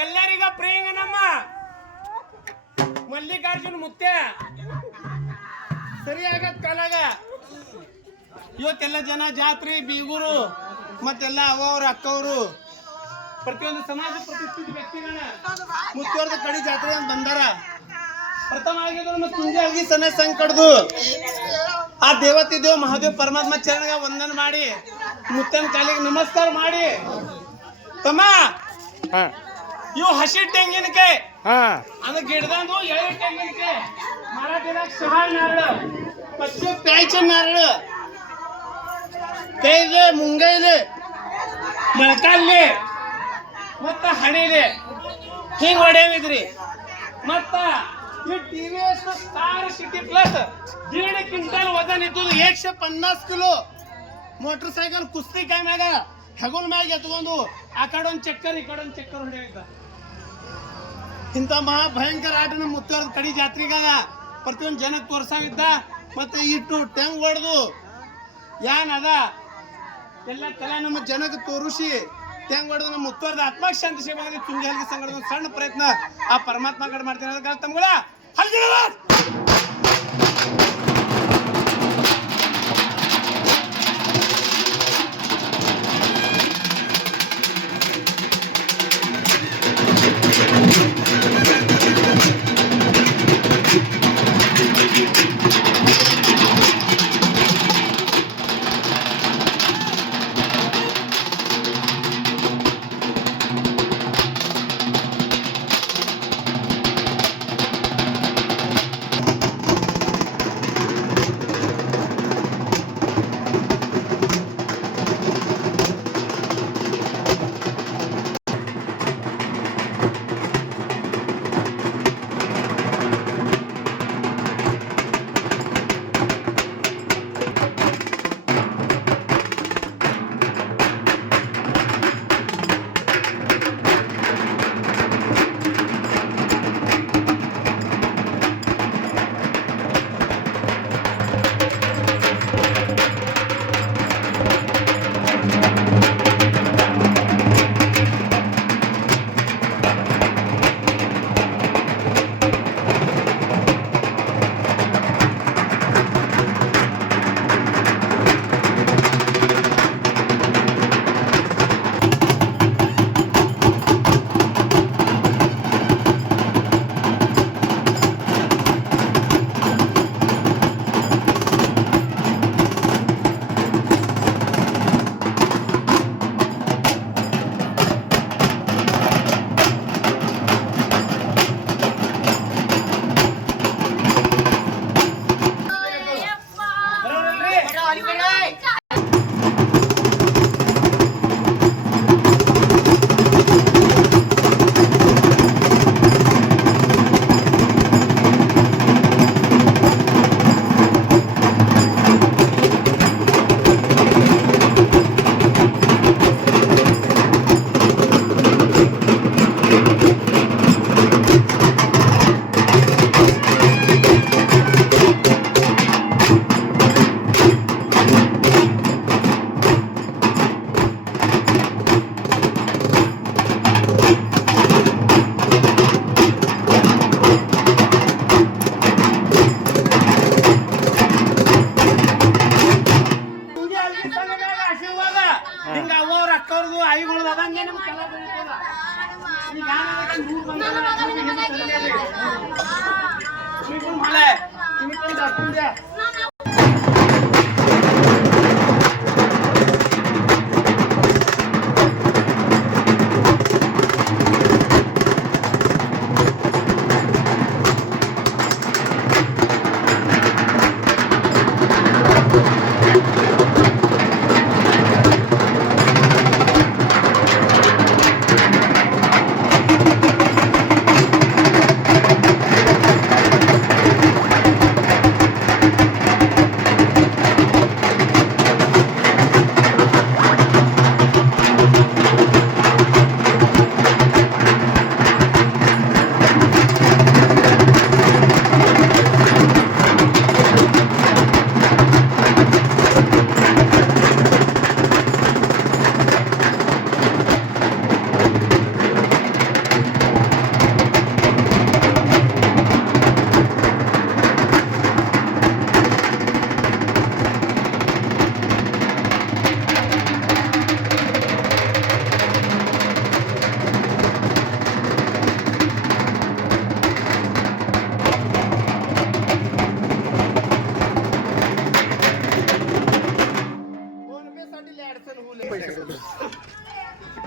ಎಲ್ಲರಿಗ ಪ್ರಿಯಂಗ ನಮ್ಮ ಮಲ್ಲಿಕಾರ್ಜುನ್ ಮುತ್ಯ ಸರಿಯಾಗತ್ ಕಾಲಾಗ ಇವತ್ತೆಲ್ಲ ಜನ ಜಾತ್ರೆ ಬೀಗೂರು ಮತ್ತೆಲ್ಲ ಅವ್ರ ಅಕ್ಕವರು ಪ್ರತಿಯೊಂದು ಸಮಾಜ ಪ್ರತಿಷ್ಠಿತ ವ್ಯಕ್ತಿಗಳ ಮುತ್ತೋರ್ದ ಕಡಿ ಜಾತ್ರೆ ಅಂತ ಬಂದಾರ. ಪ್ರಥಮ ಆಗಿದ್ರು ಮತ್ತೆ ತುಂಗಿ ಸನ ಸಂಘ ಕಡ್ದು ಆ ದೇವತೆ ದೇವ್ ಮಹಾದೇವ್ ಪರಮಾತ್ಮ ಚರಣಗ ವಂದನ ಮಾಡಿ ಮುತ್ತನ ಕಾಲಿಗೆ ನಮಸ್ಕಾರ ಮಾಡಿ ತಮ್ಮ ಇವು ಹಸಿ ತೆಂಗಿನಕಾಯಿ ಅದಕ್ಕೆ ಗಿಡದಂದು ಎಳೆ ತೆಂಗಿನಕಾಯಿ ಮರಾಠಿದಾಗ ಶಹಾಳ ನಾರಳ ಪಶ್ಚಿಮ ಪ್ಯಾಯ್ಚ ನಾರಳ ಕೈಗೆ ಮುಂಗೈಲೆ ಮೊಳಕಾಲ್ಲೆ ಮತ್ತ ಹಣಿಲೆ ಹಿಂಗ್ ಹೊಡೆಯವಿದ್ರಿ. ಮತ್ತ ಈ TVS star city plus 1.5 quintal ವಜನ್ ಇದ್ದು 150 ಕಿಲೋ ಮೋಟರ್ ಸೈಕಲ್ ಕುಸ್ತಿ ಕೈ ಮ್ಯಾಗ ಹೆಗುಲ್ ಮ್ಯಾಗ ಎತ್ಕೊಂಡು ಆ ಕಡೆ ಒಂದು ಚಕ್ಕರ್ ಈ ಕಡೆ ಒಂದು ಚಕ್ಕರ್ ಹೊಡೆಯಿದ್ದ. ಇಂಥ ಮಹಾ ಭಯಂಕರ ಆಟ ನಮ್ಮ ಮುತ್ತೋರ್ದ ಕಡಿ ಜಾತ್ರೆಗಾಗ ಪ್ರತಿಯೊಂದು ಜನಕ್ಕೆ ತೋರ್ಸಾವಿದ್ದ. ಮತ್ತೆ ಇಟ್ಟು ಟೆಂಗ್ ಹೊಡೆದು ಯಾನ್ ಅದ ಎಲ್ಲ ಕಲೆ ನಮ್ಮ ಜನಕ್ಕೆ ತೋರಿಸಿ ಟೆಂಗ್ ಹೊಡೆದು ನಮ್ಮ ಮುತ್ತೋರ್ದ ಆತ್ಮಶಾಂತಿ ಸೇವೆ ತುಂಗಿ ಹಲ್ಗೆ ಸಂಘಟದ ಸಣ್ಣ ಪ್ರಯತ್ನ ಆ ಪರಮಾತ್ಮ ಕಡೆ ಮಾಡ್ತೀನಿ ಅದಕ್ಕೆ ತಮ್ಗಳ ಹಲ್ಗಿಡವ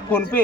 फोन पे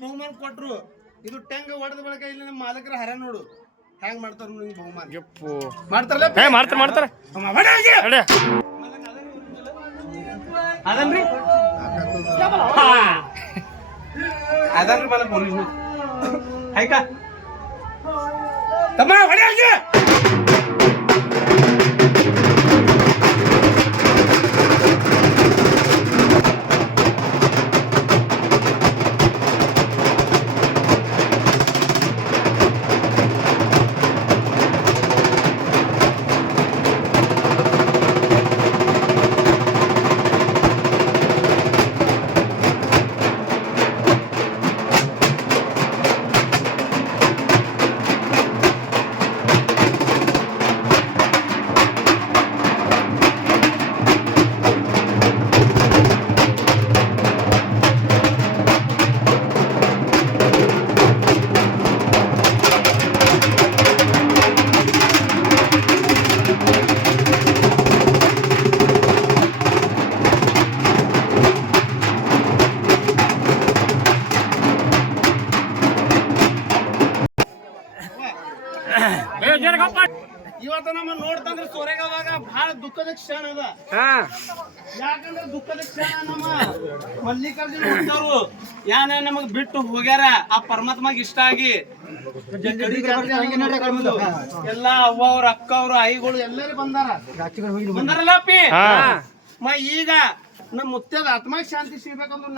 ಬಹುಮಾನ ಕೊಟ್ರು. ಇದು ಟೆಂಗ್ ಹೊಡೆದ ಬಳಕ ಇಲ್ಲಿ ನಮ್ಮ ಮಾಲಕರ ಹರ ನೋಡು ಹೆಂಗ್ ಮಾಡ್ತಾರ ನಿಂಗೆ ಬಹುಮಾನ ಮಾಡ್ತಾರಲ್ಲ ಮಾಡ್ತಾರ ಅದನ್ರಿ ಅದನ್ರಿ ಮಲ ಪೊಲೀಸ್ ಆಯ್ತಾ ತಮ್ಮ ಹೊಡೆಯಲ್ಗೆ ಇವತ್ತ ನಮ್ಮ ನೋಡ್ತಂದ್ರೆ ಸೋರೆಗಾವಾಗ ಬಹಳ ದುಃಖದ ಕ್ಷಣ ಅದ. ಯಾಕಂದ್ರೆ ದುಃಖದ ಕ್ಷಣ ನಮ್ಮ ಮಲ್ಲಿಕಾರ್ಜುನ ಹುಟ್ಟವ್ರು ಯಾನ ನಮಗ್ ಬಿಟ್ಟು ಹೋಗ್ಯಾರ. ಆ ಪರಮಾತ್ಮಗೆ ಇಷ್ಟ ಆಗಿ ಎಲ್ಲಾ ಅವ್ವ ಅವ್ರ ಅಕ್ಕ ಅವ್ರ ಐಗಳು ಎಲ್ಲರೂ ಬಂದಾರಲ್ಲ ಅಪ್ಪಿ. ಈಗ ನಮ್ಮ ಮುತ್ಯದ ಆತ್ಮಕ್ಕೆ ಶಾಂತಿ ಸಿಗ್ಬೇಕಂದ್ರೆ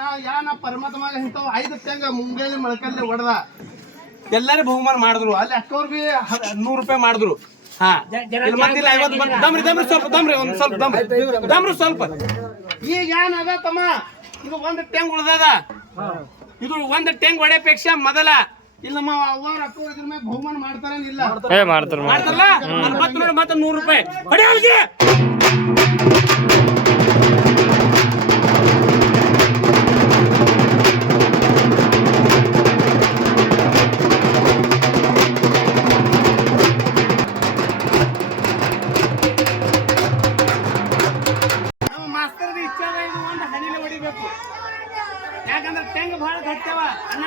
ನಾ ಪರಮಾತ್ಮ ಇಂಥವ್ 5 ಟೆಂಗ ಮುಂಗೇಲಿ ಮೊಳಕಲ್ಲಿ ಹೊಡೆದ ಎಲ್ಲರೂ ಬಹುಮಾನ ಮಾಡಿದ್ರು. ಅಲ್ಲಿ ಅಕ್ಕವ್ರು ಬಿ 100 ರೂಪಾಯಿ ಮಾಡಿದ್ರು. ಸ್ವಲ್ಪ ಈಗ ಏನದ ತಮ್ಮ ಇದು ಒಂದು ಟೆಂಗ್ ಉಳ್ದದ. ಇದು ಒಂದು ಟೆಂಗ್ ಹೊಡೆಪೇಕ್ಷ ಮೊದಲ ಇಲ್ಲ ನಮ್ಮ ಅವ್ವವ್ರ ಅಕ್ಕವ್ರ ಇದ್ರ ಮೇಲೆ ಬಹುಮಾನ ಮಾಡ್ತಾರಲ್ಲ ಮಾಡ್ತಾರಲ್ಲ ಮತ್ತೆ 100 ರೂಪಾಯಿ ಹೊಡೆಯಲ್ಗೆ. ಯಾಕಂದ್ರೆ ಟೆಂಗ್ ಬಹಳ ಗಟ್ಟವ ಅಣ್ಣ.